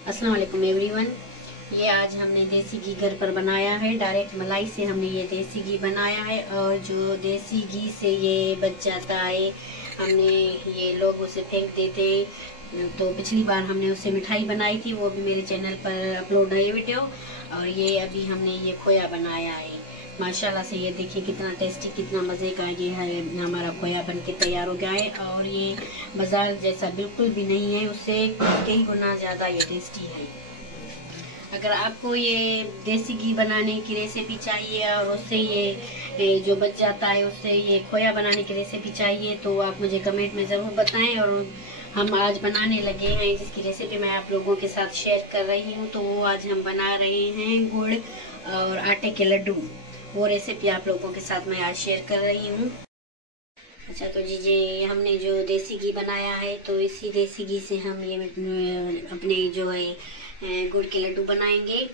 अस्सलाम वालेकुम एवरीवन। ये आज हमने देसी घी घर पर बनाया है। डायरेक्ट मलाई से हमने ये देसी घी बनाया है और जो देसी घी से ये बच जाता है, हमने ये लोग उसे फेंक देते हैं। तो पिछली बार हमने उससे मिठाई बनाई थी, वो भी मेरे चैनल पर अपलोड है वीडियो। और ये अभी हमने ये खोया बनाया है। माशाल्लाह से ये देखिए कितना टेस्टी, कितना मज़े का ये है। हमारा खोया बन के तैयार हो गया है और ये बाज़ार जैसा बिल्कुल भी नहीं है, उससे कई गुना ज़्यादा ये टेस्टी है। अगर आपको ये देसी घी बनाने की रेसिपी चाहिए और उससे ये जो बच जाता है उससे ये खोया बनाने की रेसिपी चाहिए तो आप मुझे कमेंट में ज़रूर बताएं। और हम आज बनाने लगे हैं, जिसकी रेसिपी मैं आप लोगों के साथ शेयर कर रही हूँ। तो वो आज हम बना रहे हैं गुड़ और आटे के लड्डू। वो रेसिपी आप लोगों के साथ मैं आज शेयर कर रही हूँ। अच्छा तो जी हमने जो देसी घी बनाया है, तो इसी देसी घी से हम ये अपने जो है गुड़ के लड्डू बनाएंगे।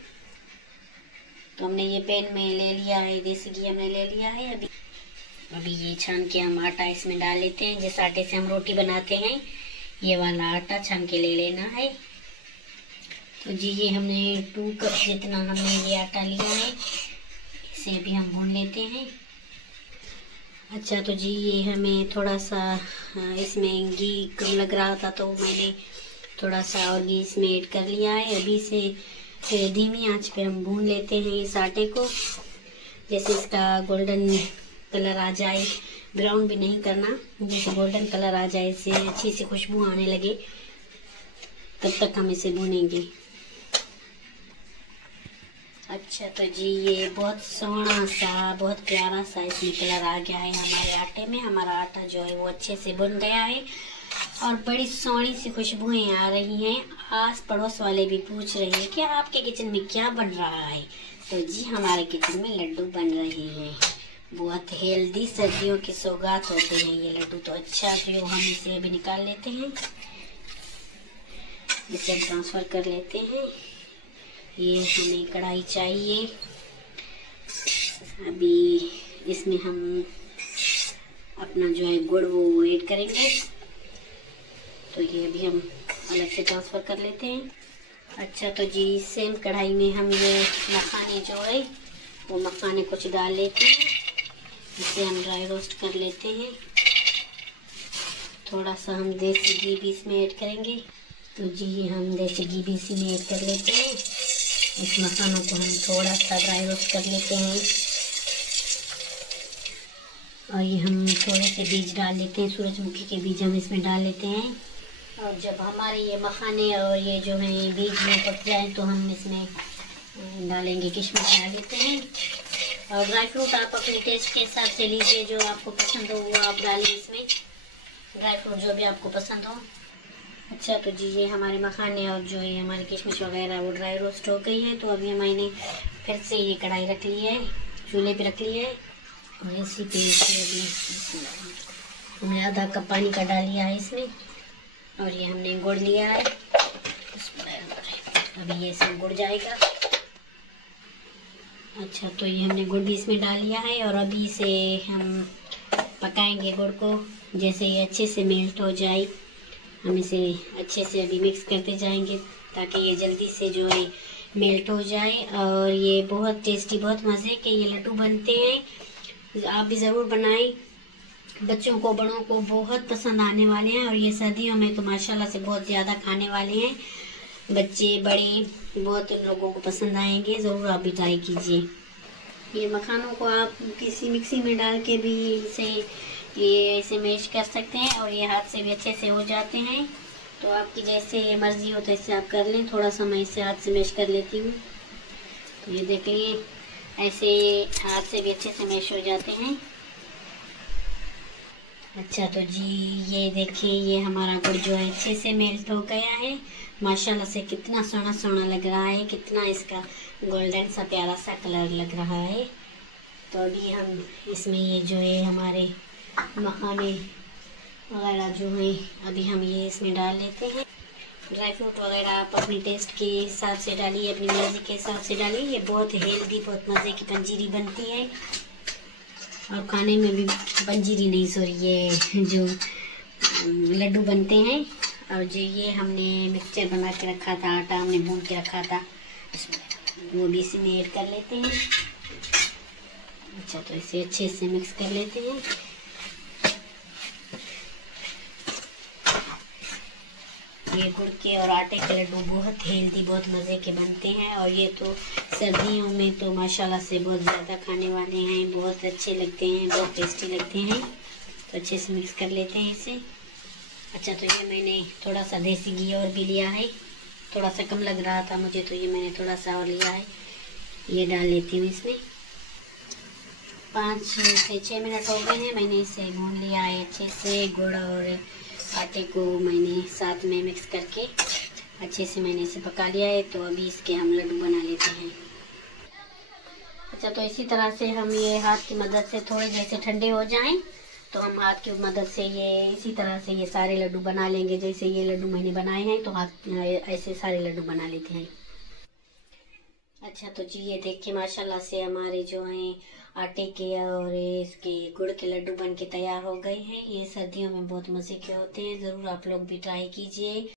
तो हमने ये पैन में ले लिया है, देसी घी हमने ले लिया है। अभी ये छान के हम आटा इसमें डाल लेते हैं। जिस आटे से हम रोटी बनाते हैं, ये वाला आटा छान के ले लेना है। तो जी ये हमने 2 कप जितना हमने ये आटा लिया है, इसे भी हम भून लेते हैं। अच्छा तो जी ये हमें थोड़ा सा इसमें घी कम लग रहा था, तो मैंने थोड़ा सा और घी इसमें ऐड कर लिया है। अभी से धीमी आंच पे हम भून लेते हैं इस आटे को। जैसे इसका गोल्डन कलर आ जाए, ब्राउन भी नहीं करना, जैसे गोल्डन कलर आ जाए, इससे अच्छी सी खुशबू आने लगे, तब तक हम इसे भूनेंगे। अच्छा तो जी ये बहुत सोहना सा, बहुत प्यारा सा इसमें कलर आ गया है हमारे आटे में। हमारा आटा जो है वो अच्छे से भुन गया है और बड़ी सोहनी सी खुशबुएं आ रही हैं। आस पड़ोस वाले भी पूछ रहे हैं कि आपके किचन में क्या बन रहा है। तो जी हमारे किचन में लड्डू बन रहे हैं, बहुत हेल्दी, सर्दियों की सौगात होते हैं ये लड्डू। तो अच्छा जो हम इसे अभी निकाल लेते हैं, इसे हम ट्रांसफर कर लेते हैं। ये हमें कढ़ाई चाहिए। अभी इसमें हम अपना जो है गुड़ वो ऐड करेंगे। तो ये अभी हम अलग से ट्रांसफर कर लेते हैं। अच्छा तो जी सेम कढ़ाई में हम ये मखाने जो है वो मखाने कुछ डाल लेते हैं। इसे हम ड्राई रोस्ट कर लेते हैं। थोड़ा सा हम देसी घी भी इसमें ऐड करेंगे। तो जी हम देसी घी भी इसी में ऐड कर लेते हैं। इस मखानों को हम थोड़ा सा ड्राई रोस्ट कर लेते हैं और ये हम थोड़े से बीज डाल लेते हैं, सूरजमुखी के बीज हम इसमें डाल लेते हैं। और जब हमारे ये मखाने और ये जो है बीज में पक जाए तो हम इसमें डालेंगे किशमिश डाल लेते हैं। और ड्राई फ्रूट आप अपने टेस्ट के हिसाब से लीजिए, जो आपको पसंद हो वो आप डालें इसमें, ड्राई फ्रूट जो भी आपको पसंद हो। अच्छा तो जी ये हमारे मखाने और जो ये हमारी किशमिश वगैरह वो ड्राई रोस्ट हो गई है। तो अभी मैंने फिर से ये कढ़ाई रख ली है, चूल्हे पे रख ली है और इसी पे अभी हमने आधा कप पानी का डाल लिया है इसमें। और ये हमने गुड़ लिया है, अभी ये इसमें गुड़ जाएगा। अच्छा तो ये हमने गुड़ भी इसमें डाल लिया है और अभी इसे हम पकाएंगे गुड़ को। जैसे ये अच्छे से मेल्ट हो जाए, हम इसे अच्छे से अभी मिक्स करते जाएंगे ताकि ये जल्दी से जो है मेल्ट हो जाए। और ये बहुत टेस्टी, बहुत मज़े के ये लड्डू बनते हैं। आप भी ज़रूर बनाएं, बच्चों को बड़ों को बहुत पसंद आने वाले हैं। और ये सर्दियों में तो माशाल्लाह से बहुत ज़्यादा खाने वाले हैं, बच्चे बड़े बहुत लोगों को पसंद आएंगे। ज़रूर आप भी ट्राई कीजिए। ये मखानों को आप किसी मिक्सी में डाल के भी इसे ये ऐसे मैश कर सकते हैं और ये हाथ से भी अच्छे से हो जाते हैं। तो आपकी जैसे मर्ज़ी हो तो इससे आप कर लें। थोड़ा सा मैं इसे हाथ से मैश कर लेती हूँ। तो ये देखिए ऐसे हाथ से भी अच्छे से मैश हो जाते हैं। अच्छा तो जी ये देखिए ये हमारा गुड़ जो है अच्छे से मेल्ट हो गया है। माशाल्लाह से कितना सोना सोना लग रहा है, कितना इसका गोल्डन सा प्यारा सा कलर लग रहा है। तो अभी हम इसमें ये जो है हमारे मखाने वगैरह जो है अभी हम ये इसमें डाल लेते हैं। ड्राई फ्रूट वगैरह आप अपने टेस्ट के हिसाब से डालिए, अपनी मर्ज़ी के हिसाब से डालिए। ये बहुत हेल्दी, बहुत मज़े की पंजीरी बनती है और खाने में भी पंजीरी नहीं, सॉरी ये जो लड्डू बनते हैं और जो ये हमने मिक्सचर बना के रखा था, आटा हमने भून के रखा था, वो भी इसी में ऐड कर लेते हैं। अच्छा, तो इसे अच्छे से मिक्स कर लेते हैं। ये गुड़ के और आटे के लड्डू बहुत हेल्दी, बहुत मज़े के बनते हैं, और ये तो सर्दियों में तो माशाल्लाह से बहुत ज़्यादा खाने वाले हैं, बहुत अच्छे लगते हैं, बहुत टेस्टी लगते हैं। तो अच्छे से मिक्स कर लेते हैं इसे। अच्छा, तो ये मैंने थोड़ा सा देसी घी और भी लिया है, थोड़ा सा कम लग रहा था मुझे, तो ये मैंने थोड़ा सा और लिया है। ये डाल लेती हूँ इसमें। 5 से 6 मिनट हो गए हैं, मैंने इसे भून लिया है अच्छे से। गुड़ और आटे को मैंने साथ में मिक्स करके अच्छे से मैंने इसे पका लिया है। तो अभी इसके हम लड्डू बना लेते हैं। अच्छा, तो इसी तरह से हम ये हाथ की मदद से थोड़े जैसे ठंडे हो जाएं, तो हम हाथ की मदद से ये इसी तरह से ये सारे लड्डू बना लेंगे। जैसे ये लड्डू मैंने बनाए हैं, तो हाथ ऐसे सारे लड्डू बना लेते हैं। अच्छा, तो जी ये देखिए माशाल्लाह से हमारे जो हैं आटे के और इसके गुड़ के लड्डू बन के तैयार हो गए हैं। ये सर्दियों में बहुत मज़े के होते हैं, ज़रूर आप लोग भी ट्राई कीजिए।